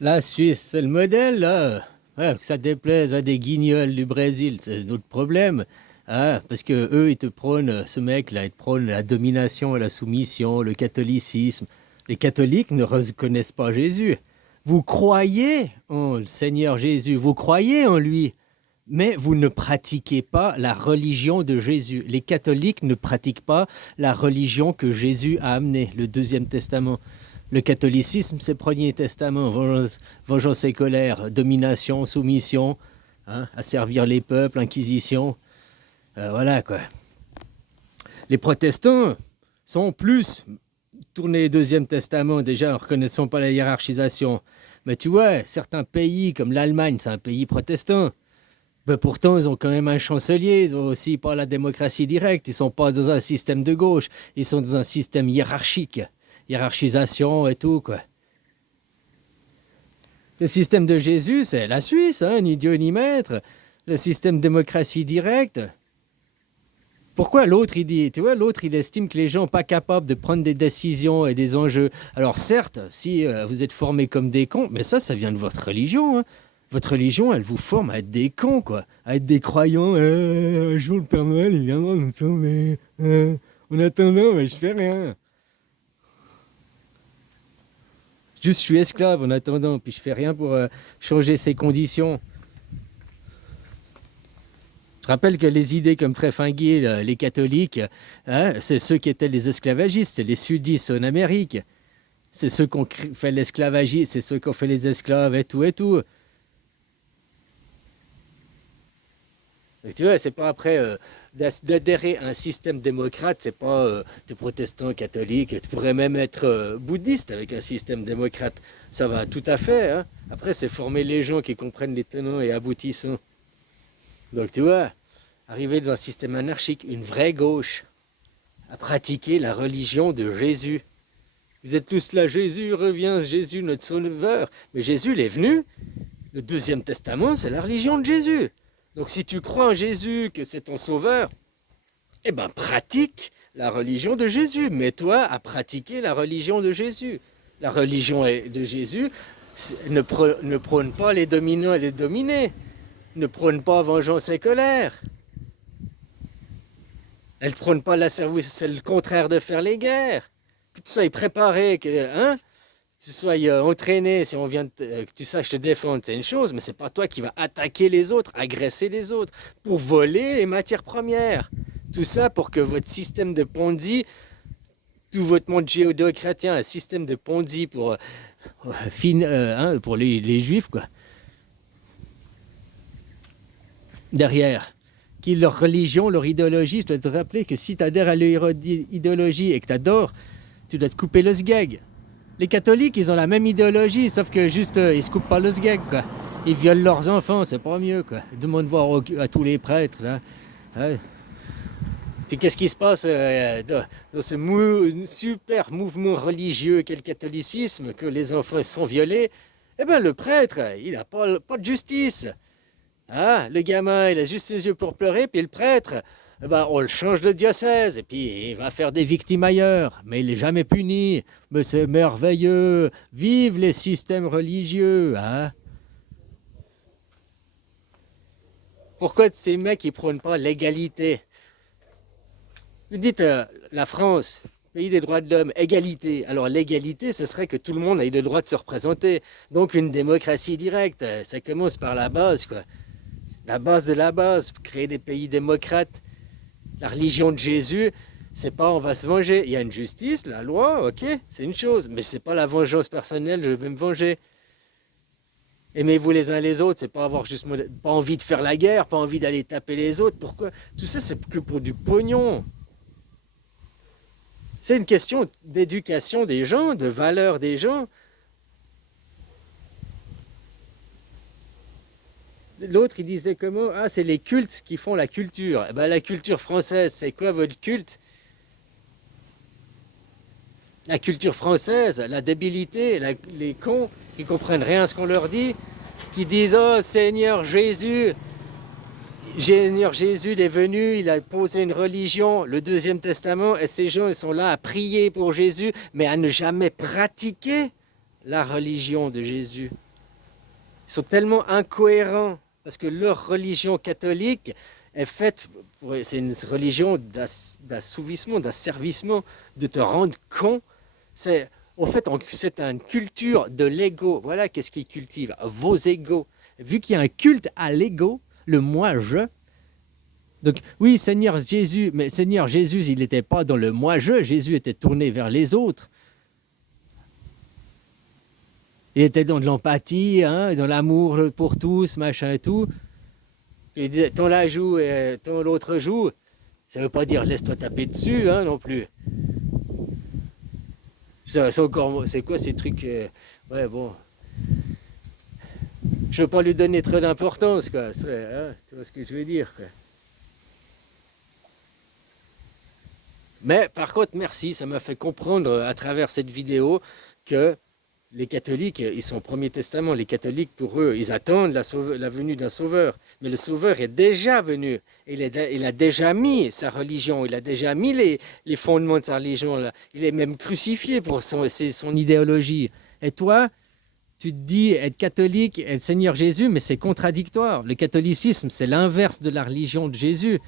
La Suisse, c'est le modèle, là. Ouais, que ça déplaise à des guignols du Brésil, c'est notre problème. Hein, parce que eux, ils te prônent, ce mec-là, il te prône la domination, la soumission, le catholicisme. Les catholiques ne reconnaissent pas Jésus. Vous croyez en le Seigneur Jésus, vous croyez en lui, mais vous ne pratiquez pas la religion de Jésus. Les catholiques ne pratiquent pas la religion que Jésus a amenée, le Deuxième Testament. Le catholicisme, c'est le Premier Testament, vengeance et colère, domination, soumission, hein, à servir les peuples, inquisition. Voilà quoi. Les protestants sont plus tournés au Deuxième Testament déjà en reconnaissant pas la hiérarchisation. Mais tu vois, certains pays comme l'Allemagne, c'est un pays protestant. Ben pourtant, ils ont quand même un chancelier, ils ont aussi pas la démocratie directe, ils sont pas dans un système de gauche, ils sont dans un système hiérarchique, hiérarchisation et tout, quoi. Le système de Jésus, c'est la Suisse, hein, ni Dieu ni maître. Le système démocratie directe. Pourquoi l'autre, il dit, tu vois, l'autre, il estime que les gens sont pas capables de prendre des décisions et des enjeux. Alors certes, si vous êtes formés comme des cons, mais ça vient de votre religion, hein. Votre religion, elle vous forme à être des cons, quoi. À être des croyants. Un jour, le Père Noël, il viendra nous sauver. En attendant, je fais rien. Juste, je suis esclave en attendant, puis je fais rien pour changer ces conditions. Je rappelle que les idées comme Tréfinguet, les catholiques, hein, c'est ceux qui étaient les esclavagistes, c'est les sudistes en Amérique. C'est ceux qui ont fait l'esclavagisme, c'est ceux qui ont fait les esclaves et tout et tout. Et tu vois, c'est pas après d'adhérer à un système démocrate, c'est pas des protestants catholiques. Tu pourrais même être bouddhiste avec un système démocrate. Ça va tout à fait. Hein. Après, c'est former les gens qui comprennent les tenants et aboutissants. Donc tu vois, arriver dans un système anarchique, une vraie gauche, à pratiquer la religion de Jésus. Vous êtes tous là, Jésus revient, Jésus notre sauveur. Mais Jésus, il est venu. Le Deuxième Testament, c'est la religion de Jésus. Donc si tu crois en Jésus, que c'est ton sauveur, eh ben pratique la religion de Jésus. Mets-toi à pratiquer la religion de Jésus. La religion de Jésus ne prône pas les dominants et les dominés. Ne prône pas vengeance et colère. Elle ne prône pas la service, c'est le contraire de faire les guerres. Que tu sois préparé, que tu sois entraîné, si on vient que tu saches te défendre, c'est une chose, mais c'est pas toi qui vas attaquer les autres, agresser les autres, pour voler les matières premières. Tout ça pour que votre système de Ponzi, tout votre monde judéo-chrétien, un système de Ponzi pour les juifs, quoi, derrière. Qui leur religion, leur idéologie, je dois te rappeler que si tu adhères à leur idéologie et que tu adores, tu dois te couper le sgeg. Les catholiques, ils ont la même idéologie, sauf que juste, ils se coupent pas le sgeg, quoi. Ils violent leurs enfants, c'est pas mieux, quoi. Ils demandent voir à tous les prêtres, là. Ouais. Puis qu'est-ce qui se passe dans ce super mouvement religieux qu'est le catholicisme, que les enfants se font violer? Eh bien, le prêtre, il n'a pas de justice. Ah, le gamin, il a juste ses yeux pour pleurer, puis le prêtre, eh ben, on le change de diocèse, et puis il va faire des victimes ailleurs, mais il n'est jamais puni. Mais c'est merveilleux. Vive les systèmes religieux, hein? Pourquoi ces mecs, ils prônent pas l'égalité? Vous dites, la France, pays des droits de l'homme, égalité. Alors l'égalité, ce serait que tout le monde ait le droit de se représenter. Donc une démocratie directe, ça commence par la base, quoi. La base de la base, créer des pays démocrates. La religion de Jésus, c'est pas on va se venger. Il y a une justice, la loi, ok, c'est une chose, mais c'est pas la vengeance personnelle, je vais me venger. Aimez-vous les uns les autres, c'est pas avoir juste pas envie de faire la guerre, pas envie d'aller taper les autres. Pourquoi? Tout ça, c'est que pour du pognon. C'est une question d'éducation des gens, de valeur des gens. L'autre, il disait comment? Ah, c'est les cultes qui font la culture. Eh ben, la culture française, c'est quoi votre culte? La culture française, la débilité, les cons qui comprennent rien à ce qu'on leur dit, qui disent oh Seigneur Jésus il est venu, il a posé une religion, le Deuxième Testament, et ces gens ils sont là à prier pour Jésus, mais à ne jamais pratiquer la religion de Jésus. Ils sont tellement incohérents parce que leur religion catholique est faite, c'est une religion d'assouvissement, d'asservissement, de te rendre con. C'est, au fait, c'est une culture de l'ego. Voilà qu'est-ce qu'ils cultivent, vos égos. Vu qu'il y a un culte à l'ego, le moi-je. Donc oui, Seigneur Jésus, mais Seigneur Jésus, il n'était pas dans le moi-je. Jésus était tourné vers les autres. Il était dans de l'empathie, hein, dans l'amour pour tous, machin et tout. Il disait, ton la joue et ton l'autre joue. Ça veut pas dire laisse-toi taper dessus, hein, non plus. C'est encore, c'est quoi ces trucs ouais, bon. Je veux pas lui donner trop d'importance, quoi. Hein, tu vois ce que je veux dire, quoi. Mais par contre, merci, ça m'a fait comprendre à travers cette vidéo que les catholiques, ils sont au Premier Testament. Les catholiques, pour eux, ils attendent la venue d'un sauveur. Mais le sauveur est déjà venu. Il a déjà mis sa religion. Il a déjà mis les fondements de sa religion. Là. Il est même crucifié pour son idéologie. Et toi, tu te dis être catholique, être Seigneur Jésus, mais c'est contradictoire. Le catholicisme, c'est l'inverse de la religion de Jésus.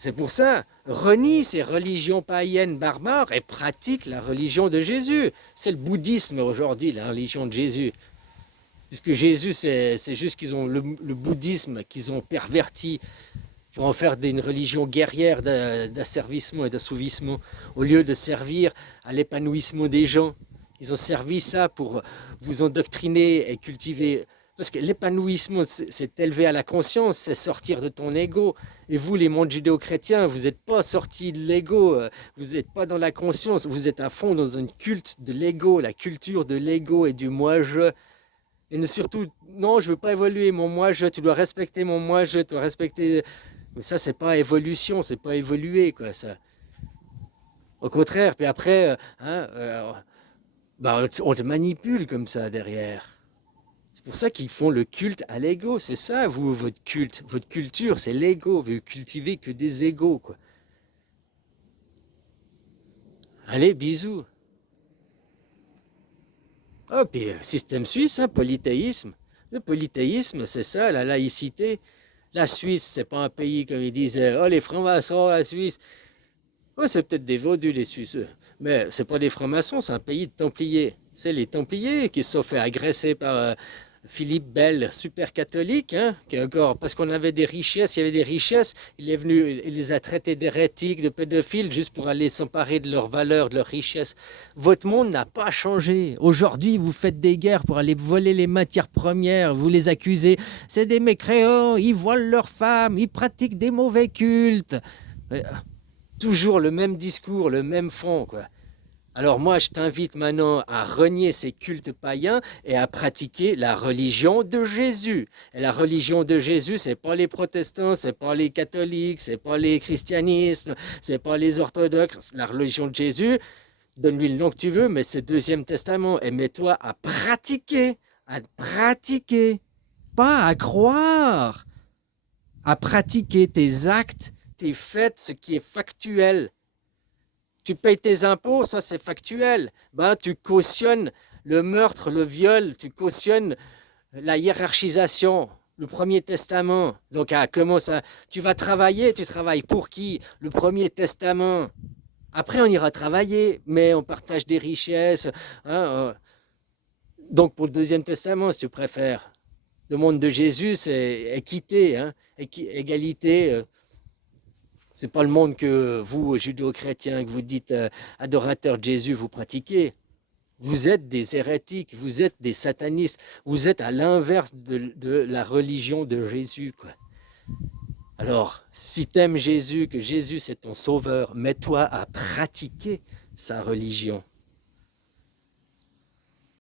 C'est pour ça, renie ces religions païennes barbares et pratique la religion de Jésus. C'est le bouddhisme aujourd'hui, la religion de Jésus. Puisque Jésus, c'est juste qu'ils ont le bouddhisme qu'ils ont perverti pour en faire une religion guerrière d'asservissement et d'assouvissement, au lieu de servir à l'épanouissement des gens. Ils ont servi ça pour vous endoctriner et cultiver. Parce que l'épanouissement, c'est élever à la conscience, c'est sortir de ton ego. Et vous, les mondes judéo-chrétiens, vous n'êtes pas sortis de l'ego, vous n'êtes pas dans la conscience, vous êtes à fond dans un culte de l'ego, la culture de l'ego et du moi-je. Et surtout, non, je ne veux pas évoluer mon moi-je, tu dois respecter mon moi-je, tu dois respecter. Mais ça, c'est pas évolution, c'est pas évoluer, quoi, ça. Au contraire, puis après, bah, on te manipule comme ça derrière. C'est pour ça qu'ils font le culte à l'ego. C'est ça, vous, votre culte. Votre culture, c'est l'ego. Vous cultivez que des égos, quoi. Allez, bisous. Oh, puis système suisse, hein, polythéisme. Le polythéisme, c'est ça, la laïcité. La Suisse, c'est pas un pays comme ils disaient, oh les francs-maçons, la Suisse. Ouais, c'est peut-être des vaudus, les Suisses. Mais c'est pas des francs-maçons, c'est un pays de Templiers. C'est les Templiers qui se sont fait agresser par Philippe Bell, super catholique, hein, qui encore, parce qu'on avait des richesses, il y avait des richesses, il est venu, il les a traités d'hérétiques, de pédophiles, juste pour aller s'emparer de leurs valeurs, de leurs richesses. Votre monde n'a pas changé. Aujourd'hui, vous faites des guerres pour aller voler les matières premières, vous les accusez. C'est des mécréants, ils volent leurs femmes, ils pratiquent des mauvais cultes. Toujours le même discours, le même fond, quoi. Alors moi, je t'invite maintenant à renier ces cultes païens et à pratiquer la religion de Jésus. Et la religion de Jésus, c'est pas les protestants, c'est pas les catholiques, c'est pas les christianismes, c'est pas les orthodoxes. La religion de Jésus, donne-lui le nom que tu veux, mais c'est Deuxième Testament. Et mets-toi à pratiquer, pas à croire, à pratiquer tes actes, tes faits, ce qui est factuel. Tu payes tes impôts, ça c'est factuel. Ben, tu cautionnes le meurtre, le viol, tu cautionnes la hiérarchisation, le Premier Testament. Donc, comment ça? Tu vas travailler, tu travailles pour qui? Le Premier Testament. Après, on ira travailler, mais on partage des richesses. Hein, donc, pour le Deuxième Testament, si tu préfères. Le monde de Jésus, c'est équité, hein, égalité. C'est pas le monde que vous, judéo-chrétiens, que vous dites adorateurs de Jésus, vous pratiquez. Vous êtes des hérétiques, vous êtes des satanistes, vous êtes à l'inverse de la religion de Jésus, quoi. Alors, si t'aimes Jésus, que Jésus c'est ton sauveur, mets-toi à pratiquer sa religion.